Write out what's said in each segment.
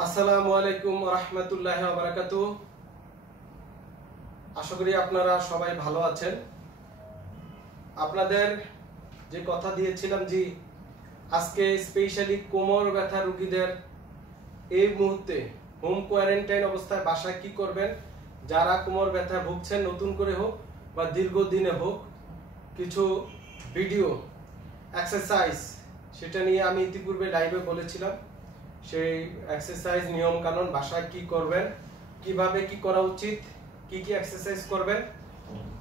আসসালামু আলাইকুম ওয়া রাহমাতুল্লাহি ওয়া বারাকাতুহু। আশা করি আপনারা সবাই ভালো আছেন। আপনাদের যে কথা দিয়েছিলাম যে আজকে স্পেশালি কোমর ব্যথা রোগীদের এই মুহূর্তে হোম কোয়ারেন্টাইন অবস্থায় বাসায় কি করবেন, যারা কোমর ব্যথায় ভুগছেন নতুন করে হোক বা দীর্ঘদিনে হোক, কিছু ভিডিও এক্সারসাইজ সেটা নিয়ে আমি ইতিপূর্বে লাইভে বলেছিলাম। সেই এক্সারসাইজ নিয়ম কানুন, বাসায় কি করবেন, কিভাবে কি করা উচিত, কি কি এক্সারসাইজ করবেন,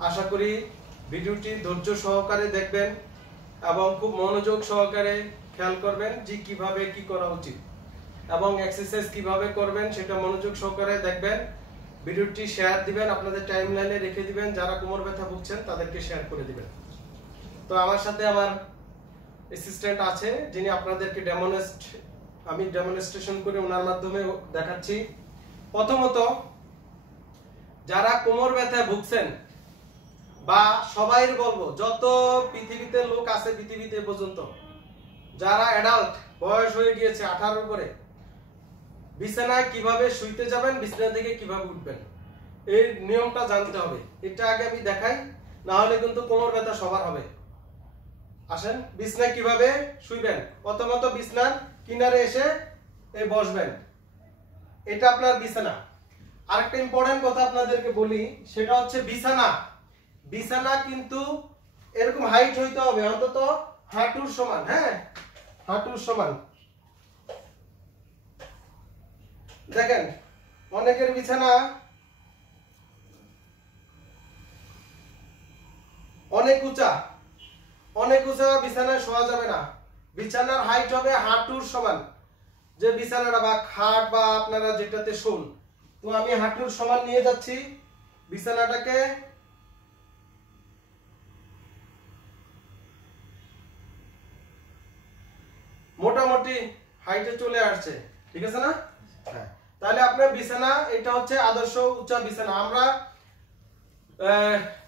আশা করি ভিডিওটি ধৈর্য সহকারে দেখবেন এবং খুব মনোযোগ সহকারে খেয়াল করবেন যে কিভাবে কি করা উচিত এবং এক্সারসাইজ কিভাবে করবেন সেটা মনোযোগ সহকারে দেখবেন। ভিডিওটি শেয়ার দিবেন, আপনাদের টাইমলাইনে রেখে দিবেন, যারা কোমর ব্যথা ভুগছেন তাদেরকে শেয়ার করে দিবেন। তো আমার সাথে আমার অ্যাসিস্ট্যান্ট আছে, যিনি আপনাদেরকে আমি ডেমনস্ট্রেশন করে ওনার মাধ্যমে দেখাচ্ছি। প্রথমত, যারা কোমর ব্যথায় ভুগছেন বা সবাই বলবো যত পৃথিবীতে লোক আছে, পৃথিবীতে পর্যন্ত যারা অ্যাডাল্ট বয়স হয়ে গিয়েছে 18 উপরে, বিছানায় কিভাবে শুইতে যাবেন, বিছানা থেকে কিভাবে উঠবেন, এই নিয়মটা জানতে হবে। এটা আগে আমি দেখাই, না হলে কিন্তু কোমর ব্যথা সবার হবে। আসেন, বিছানায় কিভাবে শুইবেন। প্রথমত বিছানার কিনারে এসে বসবেন, এটা আপনার বিছানা। আরেকটা ইম্পর্টেন্ট কথা আপনাদেরকে বলি, সেটা হচ্ছে বিছানা কিন্তু এরকম হাইট হইতে হবে অন্তত হাঁটুর সমান। হ্যাঁ, হাঁটুর সমান। দেখেন অনেকের বিছানা অনেক উঁচা বিছানায় শোয়া যাবে না। বিছানার হাইট হবে হাঁটুর সমান, যে বিছানাটা বা খাট বা আপনারা যেটাতে শোন। তো আমি হাঁটুর সমান নিয়ে যাচ্ছি বিছানাটাকে। মোটামুটি হাইটে চলে আসছে, ঠিক আছে না? হ্যাঁ, তাহলে আপনার বিছানা এটা হচ্ছে আদর্শ উঁচা বিছানা। আমরা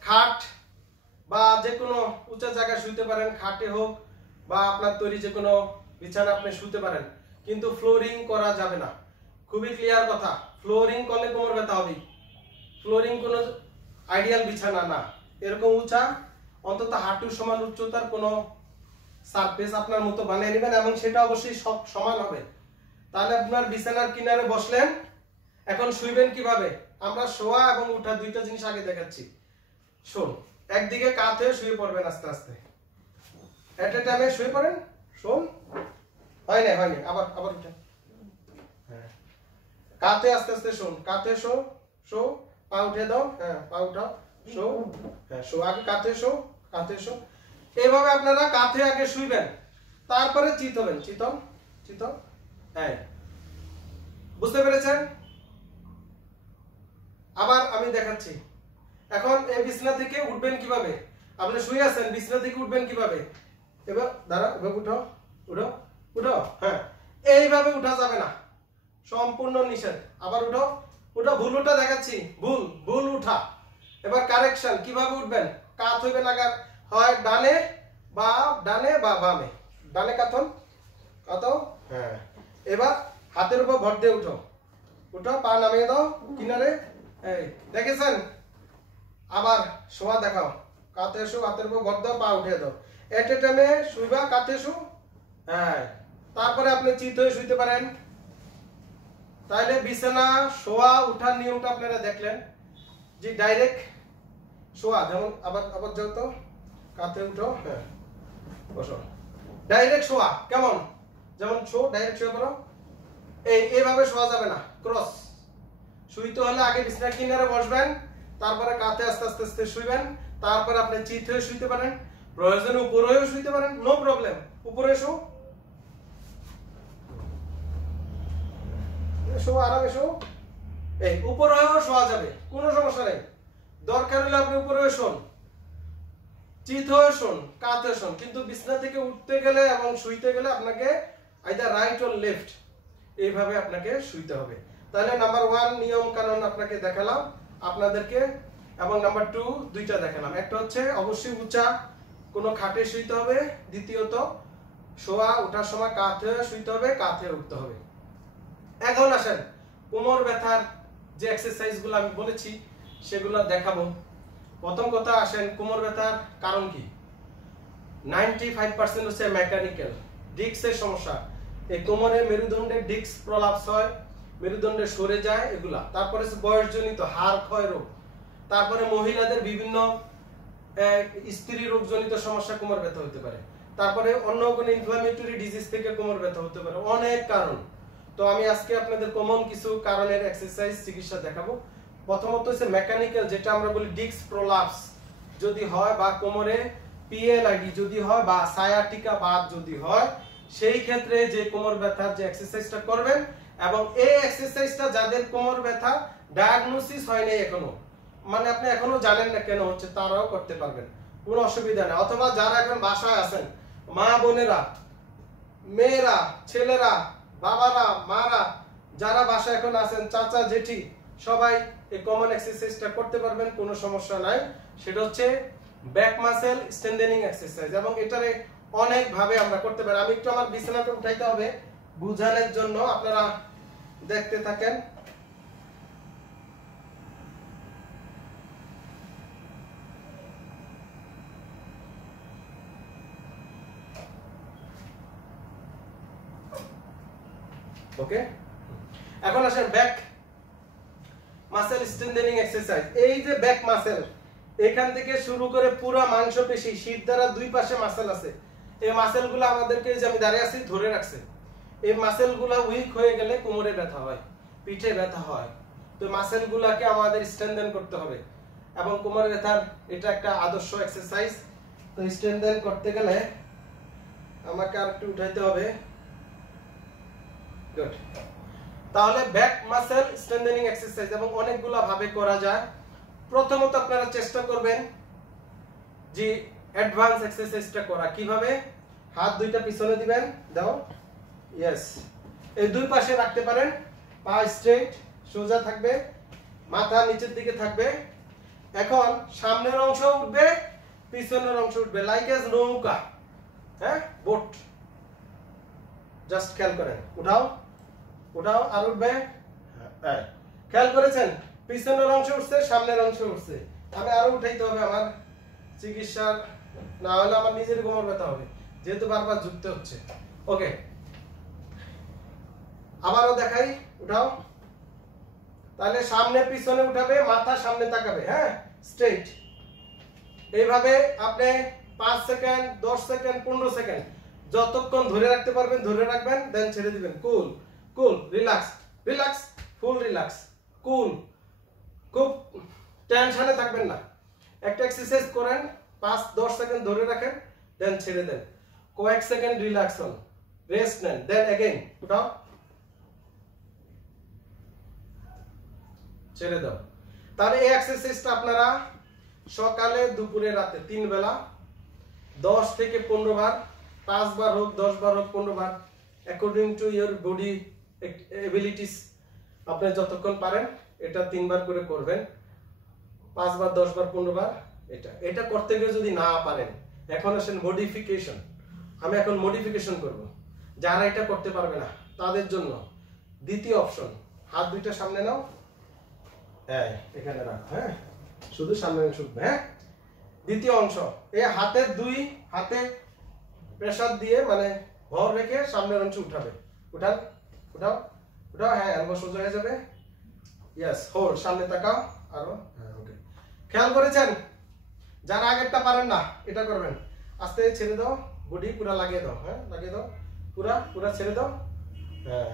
খাট বা যে কোনো উঁচা জায়গায় শুইতে পারেন, খাটে হোক বা আপনার তৈরি যে কোনো বিছানা আপনি শুতে পারেন, কিন্তু ফ্লোরিং করা যাবে না। খুবই ক্লিয়ার কথা, ফ্লোরিং করলে কোমর ব্যথা হবে। ফ্লোরিং কোনো আইডিয়াল বিছানা না। এরকম উঁচা অন্তত হাঁটুর সমান উচ্চতার কোনো সারফেস আপনার মতো বানিয়ে নেবেন এবং সেটা অবশ্যই সব সমান হবে। তাহলে আপনার বিছানার কিনারে বসলেন। এখন শুইবেন কিভাবে, আমরা শোয়া এবং উঠা দুইটা জিনিস আগে দেখাচ্ছি। শোন, একদিকে কাত হয়ে শুয়ে পড়বেন, আস্তে আস্তে এট এ টাইমে শুয়ে পড়েন। শোন, হয়নি আবার উঠে। হ্যাঁ, কাতে আস্তে আস্তে শোন, কাতে শো, পা উঠে দাও। হ্যাঁ, পা উঠাও, শো। হ্যাঁ, শো, আগে কাতে শো। এইভাবে আপনারা কাতে আগে শুইবেন, তারপরে চিত হবেন। চিত। হ্যাঁ, বুঝতে পেরেছেন? আবার আমি দেখাচ্ছি। এখন এই বিছানা থেকে উঠবেন কিভাবে। আপনি শুয়ে আছেন, বিছানা থেকে উঠবেন কিভাবে। এবার দাঁড়া, এভাবে উঠো। হ্যাঁ, এইভাবে উঠা যাবে না, সম্পূর্ণ নিষেধ। আবার উঠো। ভুল উঠা দেখাচ্ছি, ভুল উঠা। এবার কারেকশন, কিভাবে উঠবেন। কাত হইবেন আগে, হয় ডানে বা বামে। ডানে কাত। হ্যাঁ, এবার হাতের উপর ভর দিয়ে উঠো, পা নামিয়ে দাও কিনারে। এই দেখেছেন? আবার শোয়া দেখাও, কাতে এসো, হাতের উপর ভর দাও, পা উঠে দাও। এট এ টাইমে শুইবা, কাতে এসো। হ্যাঁ, তারপরে আপনি চিত হয়ে শুইতে পারেন। তাইলে বিছানা শোয়া উঠার নিয়মটা আপনারা দেখলেন যে ডাইরেক্ট শোয়া, যেমন আবার যাও তো, কাতে উঠো। হ্যাঁ, বসো। ডাইরেক্ট শোয়া কেমন, যেমন ডাইরেক্ট শুয়ে পড়ো। এইভাবে শোয়া যাবে না, ক্রস। শুইতে হলে আগে বিছানার কিনারে বসবেন, তারপরে কাতে আস্তে আস্তে শুইবেন। তারপরে আপনি চিত হয়ে শুইতে পারেন, প্রয়োজনে উপরে হয়েও শুইতে পারেন, নো প্রবলেম। উপরে এসো, আরামে শো। এই উপরে হয়েও শোয়া যাবে, কোনো সমস্যা নেই। দরকার হলে আপনি উপরে শোন, চিত হয়ে শোন, কাতে শোন, কিন্তু বিছানা থেকে উঠতে গেলে এবং শুইতে গেলে আপনাকে আইদার রাইট অর লেফট, এইভাবে আপনাকে শুইতে হবে। তাহলে নাম্বার 1 নিয়ম কানুন আপনাকে দেখালাম আপনাদেরকে, এবং নাম্বার 2 দুইটা দেখালাম। একটা হচ্ছে অবশ্যই উঁচা কোনো খাটে শুইতে হবে, দ্বিতীয়ত শোয়া ওঠার সময় কাত হয়ে শুইতে হবে, কাত হয়ে উঠতে হবে। এখন আসেন কোমর ব্যথার যে এক্সারসাইজগুলো আমি বলেছি সেগুলো দেখাবো। প্রথম কথা আসেন কোমর ব্যথার কারণ কি। 95% হচ্ছে মেকানিক্যাল, ডিস্কের সমস্যা। এই কোমরে মেরুদণ্ডের ডিস্ক প্রলাপস হয়, মেরুদণ্ডে সরে যায় এগুলা। তারপরে বয়সজনিত হাড় ক্ষয় রোগ, তারপরে মহিলাদের বিভিন্ন স্ত্রী রোগজনিত সমস্যা কোমর ব্যথা হতে পারে, তারপরে অন্য কোনো ইনফ্লামেটরি ডিজিজ থেকে কোমর ব্যথা হতে পারে, অনেক কারণ। তো আমি আজকে আপনাদের কমন কিছু কারণের এক্সারসাইজ চিকিৎসা দেখাবো। প্রথমত হচ্ছে মেকানিক্যাল, যেটা আমরা বলি ডিস্ক প্রলাপস যদি হয়, বা কোমরে পিএলআইডি যদি হয়, বা সায়াটিকা বাত যদি হয়, সেই ক্ষেত্রে যে কোমর ব্যথার যে এক্সারসাইজটা করবেন, এবং এই এক্সারসাইজটা যাদের কোমর ব্যথা ডায়াগনোসিস হয় নাই এখনো, মানে আপনি এখনো জানেন না কেন হচ্ছে, তারাও করতে পারবেন, কোনো অসুবিধা নেই। অথবা যারা এখন বাসায় আছেন, মা বোনেরা, মেয়েরা, ছেলেরা, বাবারা, মারা, যারা বাসায় এখন আছেন, চাচা জেঠি, সবাই এই কমন এক্সারসাইজটা করতে পারবেন, কোনো সমস্যা নাই। সেটা হচ্ছে ব্যাক মাসেল স্ট্রেংথেনিং এক্সারসাইজ, এবং এটারে অনেক ভাবে আমরা করতে পারি। আমি একটু আমার বিছানাটা উঠাইতে হবে বুঝানোর জন্য, আপনারা দেখতে থাকেন। ওকে, এখন আসেন ব্যাক মাসেল স্ট্রেংথেনিং এক্সারসাইজ। এই যে ব্যাক মাসেল, এখান থেকে শুরু করে পুরো মাংসপেশি, শির দ্বারা দুই পাশে মাসেল আছে। এই মাসেলগুলো আমাদেরকে, যে আমি দাঁড়িয়ে আছি, ধরে রাখছে। এই মাসেলগুলো উইক হয়ে গেলে কোমরে ব্যথা হয়, পিঠে ব্যথা হয়। তো মাসেলগুলোকে আমাদের স্ট্রেংথেন করতে হবে, এবং কোমরে ব্যথার এটা একটা আদর্শ এক্সারসাইজ। তো স্ট্রেংথেন করতে গেলে আমাকে আর একটু উঠাইতে হবে। গুড। তাহলে ব্যাক মাসেল স্ট্রেংথেনিং এক্সারসাইজ, এবং অনেকগুলো ভাবে করা যায়। প্রথমত আপনারা চেষ্টা করবেন যে অ্যাডভান্স এক্সারসাইজটা করা। কিভাবে? হাত দুইটা পিছনে দিবেন, দাও, ইয়েস, এই দুই পাশে রাখতে পারেন, পা স্ট্রেট সোজা থাকবে, মাথা নিচের দিকে থাকবে। এখন সামনের অংশ উঠবে, পিছনের অংশ উঠবে, লাইক এজ নৌকা, হ্যাঁ, বোট। জাস্ট খেয়াল করেন, উঠাও, উঠাও, আর উঠবে, হ্যাঁ, খেয়াল করেছেন? পিছনের অংশ উঠছে, সামনের অংশ উঠছে। আমি আরো উঠাইতে হবে আমার চিকিৎসার, না হলে আমার নিজের কোমর ব্যথা হবে, যেহেতু বারবার ঝুঁকতে হচ্ছে। ওকে, আবারও দেখাই, উঠাও। তাহলে সামনে পিছনে উঠাবে, মাথা সামনে তাকাবে, হ্যাঁ, স্ট্রেট। এইভাবে আপনি 5 সেকেন্ড, 10 সেকেন্ড, 15 সেকেন্ড যতক্ষণ ধরে রাখতে পারবেন ধরে রাখবেন, দেন ছেড়ে দিবেন। কুল, কুল, রিল্যাক্স, রিল্যাক্স, ফুল রিল্যাক্স, কুল। খুব টেনশনে থাকবেন না। একটা এক্সারসাইজ করেন, 5-10 সেকেন্ড ধরে রাখেন, দেন ছেড়ে দেন। কয়েক সেকেন্ড রিল্যাক্স হন, রেস্ট নেন, দেন अगेन উঠাও, ছেড়ে দাও। তাহলে এই এক্সারসাইজটা আপনারা সকালে, দুপুরে, রাতে 3 বেলা 10 থেকে 15 বার, 5 বার হোক, 10 বার হোক, 15 বার, according to your body abilities, আপনি যতক্ষণ পারেন এটা 3 বার করে করবেন। 5 বার, 10 বার, 15 বার। এটা করতে গিয়ে যদি না পারেন, এখন আসেন মডিফিকেশন। আমি এখন মডিফিকেশন করব। যারা এটা করতে পারবে না তাদের জন্য দ্বিতীয় অপশন, হাত দুইটা সামনে নাও, এখানে রাখো, হ্যাঁ, শুধু সামনে অংশ উঠবে, হ্যাঁ। দ্বিতীয় অংশ, এই হাতের দুই হাতে প্রেসার দিয়ে, মানে ভর রেখে সামনের অংশ উঠাবে। উঠান, উঠাও, উঠাও, হ্যাঁ, এলবো সোজা হয়ে যাবে, ইয়েস, হোল্ড, সামনে তাকাও, আরো, হ্যাঁ, ওকে। খেয়াল করেছেন? যারা আগেরটা পারেন না, এটা করবেন। আস্তে ছেড়ে দাও, বডি পুরো লাগিয়ে দাও, হ্যাঁ, লাগিয়ে দাও, পুরা পুরা ছেড়ে দাও, হ্যাঁ,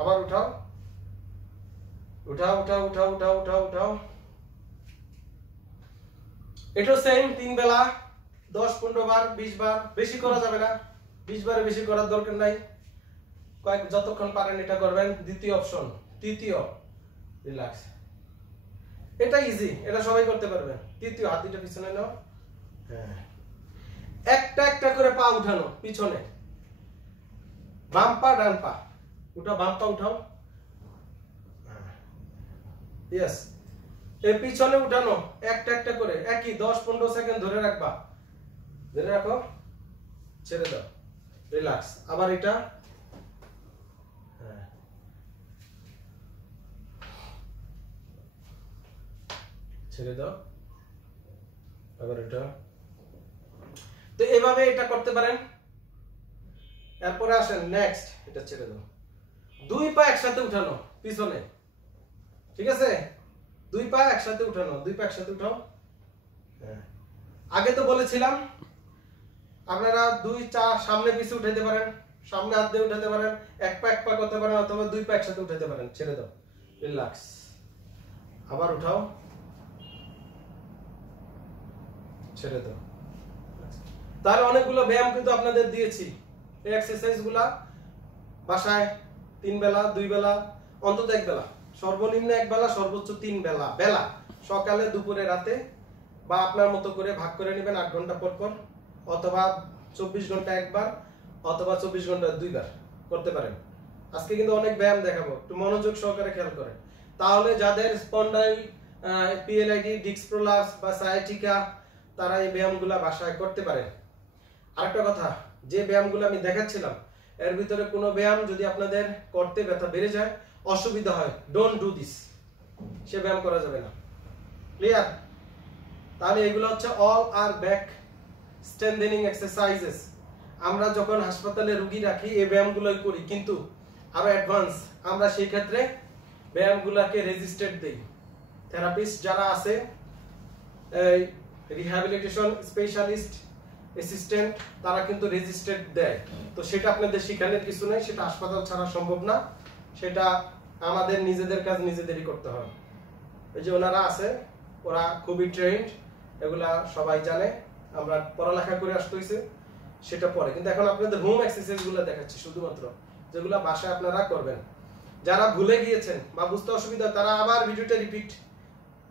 আবার উঠাও, উঠাও, উঠাও, উঠাও, উঠাও, উঠাও, উঠাও। এটা সেম 3 বেলা 10-15 বার, 20 বার, বেশি করা যাবে না। 20 বারে বেশি করার দরকার নাই, কয়েক যতক্ষণ পারেন এটা করবেন। দ্বিতীয় অপশন, তৃতীয়, রিল্যাক্স। এটা ইজি, এটা সবাই করতে পারবে। তৃতীয়, হাত দুটো পিছনে নাও, হ্যাঁ, একটা একটা করে পা উঠানো পিছনে, বাম পা, ডান পা, উঠাও, বাম পা উঠাও, ইয়েস, এই পিছনে উঠানো, একটা একটা করে, একই 10-15 সেকেন্ড ধরে রাখবা, ধরে রাখো, ছেড়ে দাও, রিল্যাক্স। আবার এটা, হ্যাঁ, ছেড়ে দাও, আবার এটা। তো এইভাবে এটা করতে পারেন। এরপরে আসেন নেক্সট, এটা ছেড়ে দাও। দুই পা একসাথে উঠানো পিছনে, ঠিক আছে? দুই পা একসাথে উঠানো, দুই পা একসাথে উঠাও। হ্যাঁ, আগে তো বলেছিলাম আপনারা দুই চা সামনে পিছে উঠাইতে পারেন, সামনে হাত দিয়ে উঠাতে পারেন, এক পা করতে পারেন, অথবা দুই পা একসাথে উঠাতে পারেন। ছেড়ে দাও, রিল্যাক্স, আবার উঠাও, ছেড়ে দাও। তাহলে অনেকগুলো ব্যায়াম কিন্তু আপনাদের দিয়েছি। এই এক্সারসাইজগুলা বাসায় 3 বেলা 2 বেলা অন্তত 1 বেলা, সর্বনিম্ন 1 বেলা, সর্বোচ্চ 3 বেলা, বেলা সকালে, দুপুরে, রাতে, বা আপনার মতো করে ভাগ করে নেবেন 8 ঘন্টা পর পর, অথবা 24 ঘন্টা একবার, অথবা 24 ঘন্টা 2 বার করতে পারেন। আজকে কিন্তু অনেক ব্যায়াম দেখাবো, একটু মনোযোগ সহকারে খেয়াল করেন। তাহলে যাদের স্পন্ডাইল, পিএলআইডি, ডিস্ক প্রলাপস বা সায়াটিকা, তারা এই ব্যায়ামগুলা বাসায় করতে পারেন। আরেকটা কথা, যে ব্যায়ামগুলো আমি দেখাচ্ছিলাম এর ভিতরে কোনো ব্যায়াম যদি আপনাদের করতে ব্যথা বেড়ে যায়, অসুবিধা হয়, ডোন্ট ডু দিস, সে ব্যায়াম করা যাবে না। ক্লিয়ার? তাহলে এগুলো হচ্ছে অল আর ব্যাক স্ট্রেংথেনিং এক্সারসাইজেস। আমরা যখন হাসপাতালে রোগী রাখি এই ব্যায়ামগুলোই করি, কিন্তু আরো অ্যাডভান্স আমরা সেই ক্ষেত্রে ব্যায়ামগুলোকে রেজিস্টার দেই। থেরাপিস্ট যারা আছে, রিহ্যাবিলিটেশন স্পেশালিস্ট, অ্যাসিস্ট্যান্ট, তারা কিন্তু রেজিস্টার দেয়। তো সেটা আপনাদের শিখানোর কিছু নেই, সেটা হাসপাতাল ছাড়া সম্ভব না, সেটা আমাদের নিজেদের কাজ নিজেদেরই করতে হয়। এই যে ওনারা আছে, ওরা খুবই ট্রেন্ড, এগুলা সবাই জানে, আমরা পড়ালেখা করে আসতে হয়েছে সেটা পরে। কিন্তু এখন আপনাদের হোম এক্সারসাইজগুলো দেখাচ্ছি শুধুমাত্র, যেগুলো বাসায় আপনারা করবেন। যারা ভুলে গিয়েছেন বা বুঝতে অসুবিধা, তারা আবার ভিডিওটা রিপিট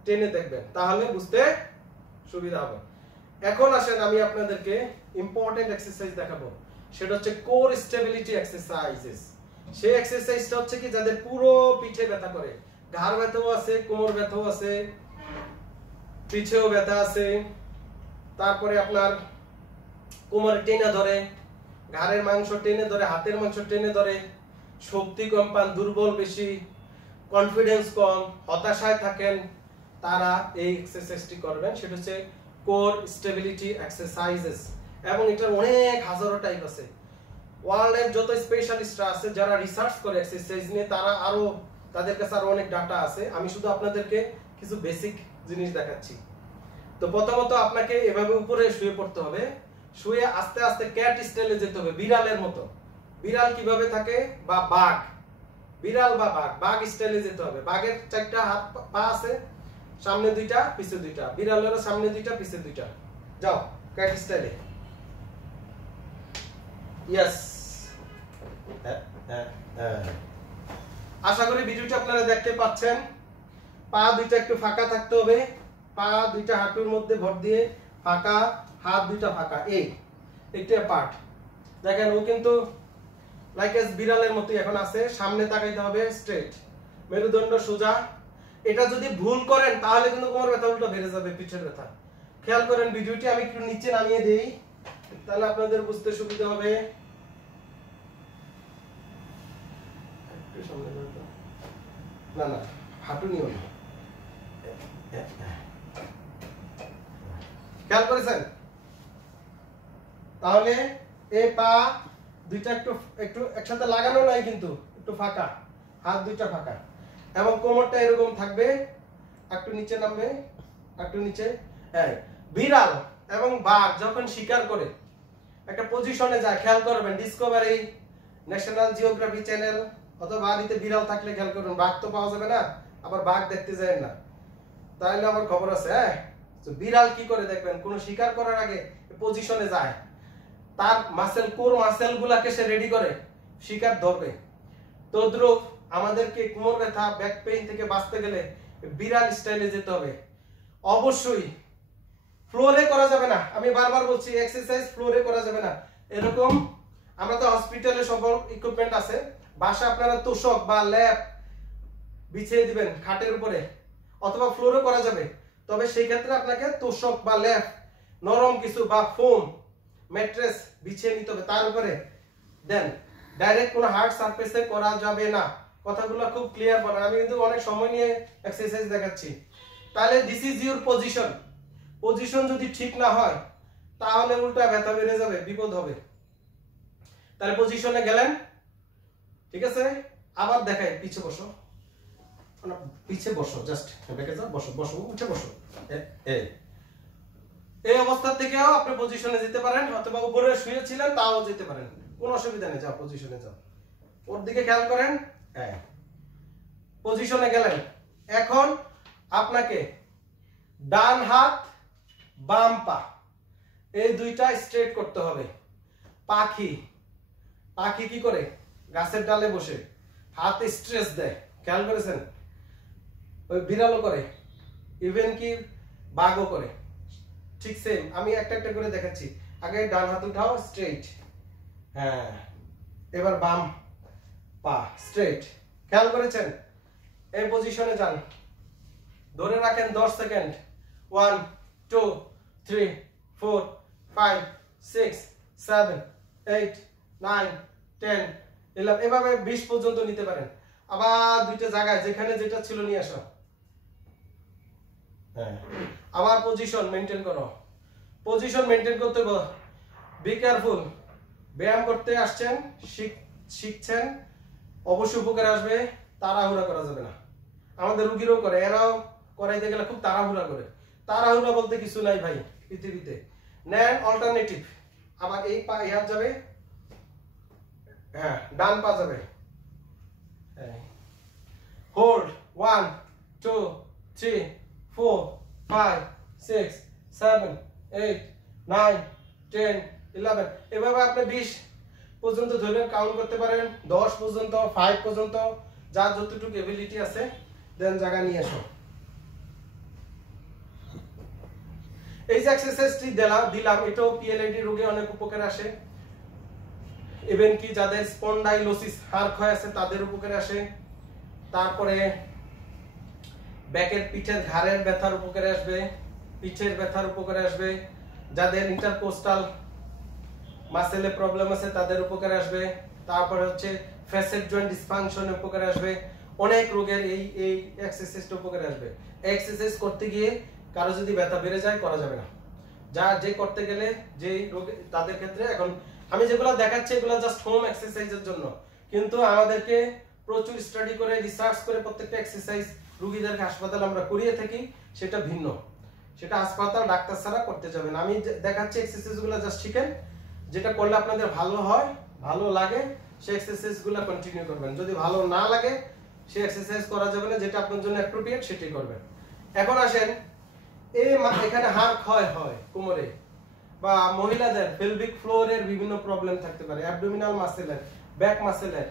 টেনে দেখবেন, তাহলে বুঝতে সুবিধা হবে। এখন আসেন আমি আপনাদেরকে ইম্পর্টেন্ট এক্সারসাইজ দেখাবো, সেটা হচ্ছে কোর স্টেবিলিটি এক্সারসাইজেস। সেই এক্সারসাইজটা হচ্ছে কি, যাদের পুরো পিঠে ব্যথা করে, ঘাড় ব্যথাও আছে, কোমর ব্যথাও আছে, পিঠেও ব্যথা আছে, তারপরে আপনার কোমরে টেনে ধরে, ঘাড়ের মাংস টেনে ধরে, হাতের মাংস টেনে ধরে, শক্তি কম পান, দুর্বল বেশি, কনফিডেন্স কম, হতাশায় থাকেন, তারা এই এক্সারসাইজটি করবেন। সেটা হচ্ছে কোর স্টেবিলিটি এক্সারসাইজেস। এবং এটার অনেক হাজারো টাইপ আছে। ওয়ার্ল্ডের যত স্পেশালিস্টরা আছে যারা রিসার্চ করে এক্সারসাইজ নিয়ে, তারা আরো, তাদের কাছে আরো অনেক ডাটা আছে। আমি শুধু আপনাদেরকে কিছু বেসিক জিনিস দেখাচ্ছি। তো প্রথমত আপনাকে এভাবে উপরে শুয়ে পড়তে হবে, শুয়ে আস্তে আস্তে ক্যাট স্টাইলে যেতে হবে, বিড়ালের মতো। বিড়াল কিভাবে থাকে, বা বাঘ, বিড়াল বা বাঘ, বাঘ স্টাইলে যেতে হবে। বাঘের 4টা হাত পা আছে, সামনে 2টা পিছে 2টা, বিড়ালেরও সামনে 2টা পিছে 2টা। যাও ক্যাট স্টাইলে। ইয়েস, আশা করি ভিডিওটা আপনারা দেখতে পাচ্ছেন। পা 2টা একটু ফাঁকা থাকতে হবে, পা 2টা হাঁটুর মধ্যে ভর দিয়ে ফাঁকা, হাত 2টা ফাঁকা, এই একটা পার্ট। দেখেন ও কিন্তু লাইক এস বিড়ালের মতোই এখন আছে, সামনে তাকাইতে হবে, স্ট্রেট, মেরুদণ্ড সোজা। এটা যদি ভুল করেন তাহলে কিন্তু কোমর ব্যথা উল্টো বেড়ে যাবে, পিঠের ব্যথা। খেয়াল করেন ভিডিওটি আমি একটু নিচে নামিয়ে দেই, তাহলে আপনাদের বুঝতে সুবিধা হবে। না না, হাঁটু নিও না, খেয়াল করেছেন? তাহলে এই পা 2টা একটু একটু একসাথে লাগানো নাই, কিন্তু একটু ফাঁকা, হাত 2টা ফাঁকা, এবং কোমরটা এরকম থাকবে, একটু নিচে নামবে, একটু নিচে। হ্যাঁ, বিড়াল এবং বাঘ যখন শিকার করে একটা পজিশনে যায়, খেয়াল করবেন ডিসকভারি, ন্যাশনাল জিওগ্রাফি চ্যানেল, অথবা বাড়িতে বিড়াল থাকলে খেয়াল করবেন, বাঘ তো পাওয়া যাবে না, আবার বাঘ দেখতে যায় না, তাহলে আমার খবর আছে। হ্যাঁ, তো বিড়াল কি করে দেখবেন, কোন শিকার করার আগে পজিশনে যায়, তার মাসেল, কোর মাসেল গুলাকে সে রেডি করে শিকার ধরবে। তদ্রূপ আমাদেরকে কোমর ব্যথা, ব্যাক পেইন থেকে বাঁচতে গেলে বিড়াল স্টাইলে যেতে হবে। অবশ্যই ফ্লোরে করা যাবে না, আমি বারবার বলছি, এক্সারসাইজ ফ্লোরে করা যাবে না। এরকম আমরা তো হসপিটালে সব ইকুইপমেন্ট আছে, বাসা আপনারা তোষক বা ল্যাপ বিছিয়ে দিবেন খাটের উপরে, অথবা ফ্লোরে করা যাবে। তবে সেই ক্ষেত্রে আপনাকে তোষক বা ল্যাপ, নরম কিছু বা ফোম ম্যাট্রেস বিছিয়ে নিতে হবে, তার উপরে দেন। ডাইরেক্ট কোনো হার্ড সারফেসে করা যাবে না। কথাগুলো খুব ক্লিয়ার বলেন, আমি কিন্তু অনেক সময় নিয়ে এক্সারসাইজ দেখাচ্ছি। তাহলে this is your position. Position যদি ঠিক না হয় তাহলে উল্টা ব্যথা বেড়ে যাবে, বিপদ হবে। তাহলে পজিশনে গেলেন, ঠিক আছে। আবার দেখাই, পিছে বসো, পিছে বসো, জাস্ট ব্যাকে যাও, বসো বসো, উঠে বসো। এই অবস্থা থেকেও আপনি পজিশনে যেতে পারেন, অথবা উপরে শুয়েছিলেন তাও যেতে পারেন, কোনো অসুবিধা নেই। যাও পজিশনে যাও, ওর দিকে খেয়াল করেন। হ্যাঁ, পজিশনে গেলেন। এখন আপনাকে ডান হাত বাম পা এই দুইটা স্ট্রেট করতে হবে। পাখি পাখি কি করে? গাছের ডালে বসে হাত স্ট্রেচ দেয়, খেয়াল করেছেন? ওই বিড়ালও করে, ইভেন কি বাঘও করে, ঠিক সেম। আমি একটা একটা করে দেখাচ্ছি। আগে ডান হাত উঠাও, স্ট্রেট। হ্যাঁ, এবার বাম পা স্ট্রেট, খেয়াল করেছেন? এই পজিশনে যান, ধরে রাখেন 10 সেকেন্ড। 1 2 3 4 5 6 7 8 9 10 11, এভাবে 20 পর্যন্ত নিতে পারেন। আবার দুইটা জায়গায় যেখানে যেটা ছিল নিয়ে আসো। হ্যাঁ, আবার পজিশন মেইনটেইন করো। পজিশন মেইনটেইন করতে বি কেয়ারফুল। ব্যায়াম করতে আসছেন, শিখছেন, অবশ্যই উপকার আসবে, তাড়াহুড়া করা যাবে না। আমাদের রুগীরাও করে, এরাও করাইতে গেলে খুব তাড়াহুড়া করে। তাড়াহুড়া বলতে কিছু নাই ভাই পৃথিবীতে। নেন অল্টারনেটিভ। আবার এই পা হাত যাবে, হ্যাঁ ডান পা যাবে। হোল্ড 1 2 3 4 5 6 7 8 9 10 11, এভাবে আপনি 20 পর্যন্ত ধরে কাউন্ট করতে পারেন, 10 পর্যন্ত, 5 পর্যন্ত, যার যতটুকু এবিলিটি আছে। দেন জায়গা নিয়ে আসো। এই যে এক্সারসাইজটি দিলাম, এটাও পিএলআইডি রোগী অনেক উপকারে আসে। ইভেন কি যাদের স্পন্ডাইলোসিস হাড় ক্ষয় আছে তাদের উপকারে আসে। তারপরে ব্যাকের পিঠের ঘাড়ের ব্যথার উপকারে আসবে, পিঠের ব্যথার উপকারে আসবে। যাদের ইন্টারকোস্টাল মাসেলে প্রবলেম আছে তাদের উপকারে আসবে। তারপরে হচ্ছে ফ্যাসেট জয়েন্ট ডিসফাংশনের উপকারে আসবে। অনেক রোগের এই এক্সারসাইজটা উপকারে আসবে। এক্সারসাইজ করতে গিয়ে কারো যদি ব্যথা বেড়ে যায় করা যাবে না। যে করতে গেলে যে রোগ তাদের ক্ষেত্রে, এখন আমি যেগুলো দেখাচ্ছি এগুলো জাস্ট হোম এক্সারসাইজের জন্য, কিন্তু আমাদেরকে প্রচুর স্টাডি করে রিসার্চ করে প্রত্যেকটা এক্সারসাইজ রোগীদেরকে হাসপাতালে আমরা করিয়ে থাকি, সেটা ভিন্ন। সেটা হাসপাতাল ডাক্তার ছাড়া করতে যাবেন। আমি দেখাচ্ছি এক্সারসাইজগুলো জাস্ট শিখেন, যেটা করলে আপনাদের ভালো হয়, ভালো লাগে, সেই এক্সারসাইজগুলো কন্টিনিউ করবেন। যদি ভালো না লাগে সেই এক্সারসাইজ করা যাবে না, যেটা আপনার জন্য অ্যাপ্রোপ্রিয়েট সেটাই করবেন। এখন আসেন, এখানে হাড় ক্ষয় হয় কোমরে, বা মহিলাদের পেলভিক ফ্লোরের বিভিন্ন প্রবলেম থাকতে পারে, অ্যাবডোমিনাল মাসেলের, ব্যাক মাসেলের।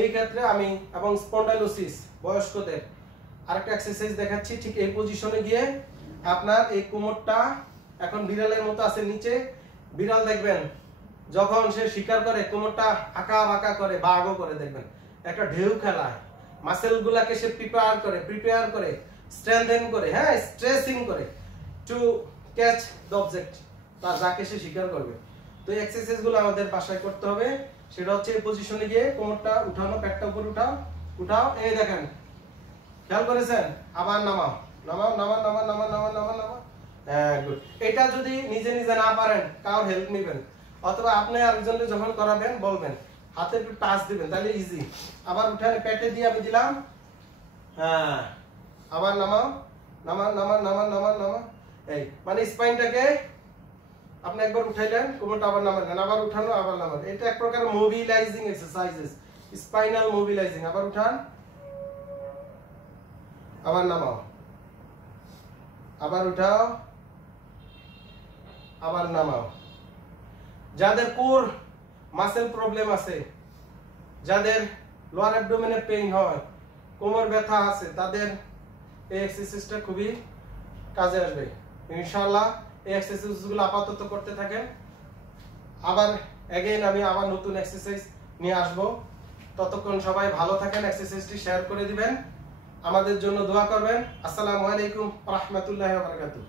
এই ক্ষেত্রে আমি এবং স্পন্ডাইলোসিস বয়স্কদের আরেকটা এক্সারসাইজ দেখাচ্ছি। ঠিক এই পজিশনে গিয়ে আপনার এই কোমরটা এখন বিড়ালের মতো আছে নিচে। বিড়াল দেখবেন যখন সে শিকার করে কোমরটা আঁকা বাঁকা করে, বাঘও করে, দেখবেন একটা ঢেউ খেলায়, মাসেল গুলাকে সে প্রিপেয়ার করে, স্ট্রেংথেন করে, হ্যাঁ স্ট্রেসিং করে টু ক্যাচ দ্য অবজেক্ট, তার যাকে সে শিকার করবে। তো এই এক্সারসাইজ গুলো আমাদের বাসায় করতে হবে। সেটা হচ্ছে এই পজিশনে গিয়ে কোমরটা উঠানো, পেটটা উপর উঠাও, এই দেখেন, খেয়াল করেছেন? আবার নামাও, নামাও। হ্যাঁ, গুড। এটা যদি নিজে নিজে না পারেন কারোর হেল্প নেবেন, অথবা আপনি আরেকজনকে যখন করাবেন বলবেন, হাতে একটু টাচ দিবেন, তাহলে ইজি। আবার উঠানে পেটে দিয়ে আমি দিলাম, হ্যাঁ, আবার নামাও। এই মানে স্পাইনটাকে আপনি একবার উঠাইলেন, কোমরটা আবার নামালেন, আবার উঠানো, আবার নামালেন। এটা এক প্রকার মোবিলাইজিং এক্সারসাইজেস, স্পাইনাল মোবিলাইজিং। আবার উঠান, আবার নামাও, আবার উঠাও, আবার নামাও। যাদের কোর মাসেল প্রবলেম আছে, যাদের লোয়ার অ্যাবডোমেনে পেইন হয়, কোমর ব্যথা আছে, তাদের এই এক্সারসাইজটা খুবই কাজে আসবে ইনশাআল্লাহ। এই এক্সারসাইজগুলো আপাতত করতে থাকেন। আবার এগেইন আমি আবার নতুন এক্সারসাইজ নিয়ে আসব। ততক্ষণ সবাই ভালো থাকেন, এক্সারসাইজটি শেয়ার করে দিবেন, আমাদের জন্য দোয়া করবেন। আসসালামু আলাইকুম ওয়া রাহমাতুল্লাহি ওয়া বারাকাতুহু।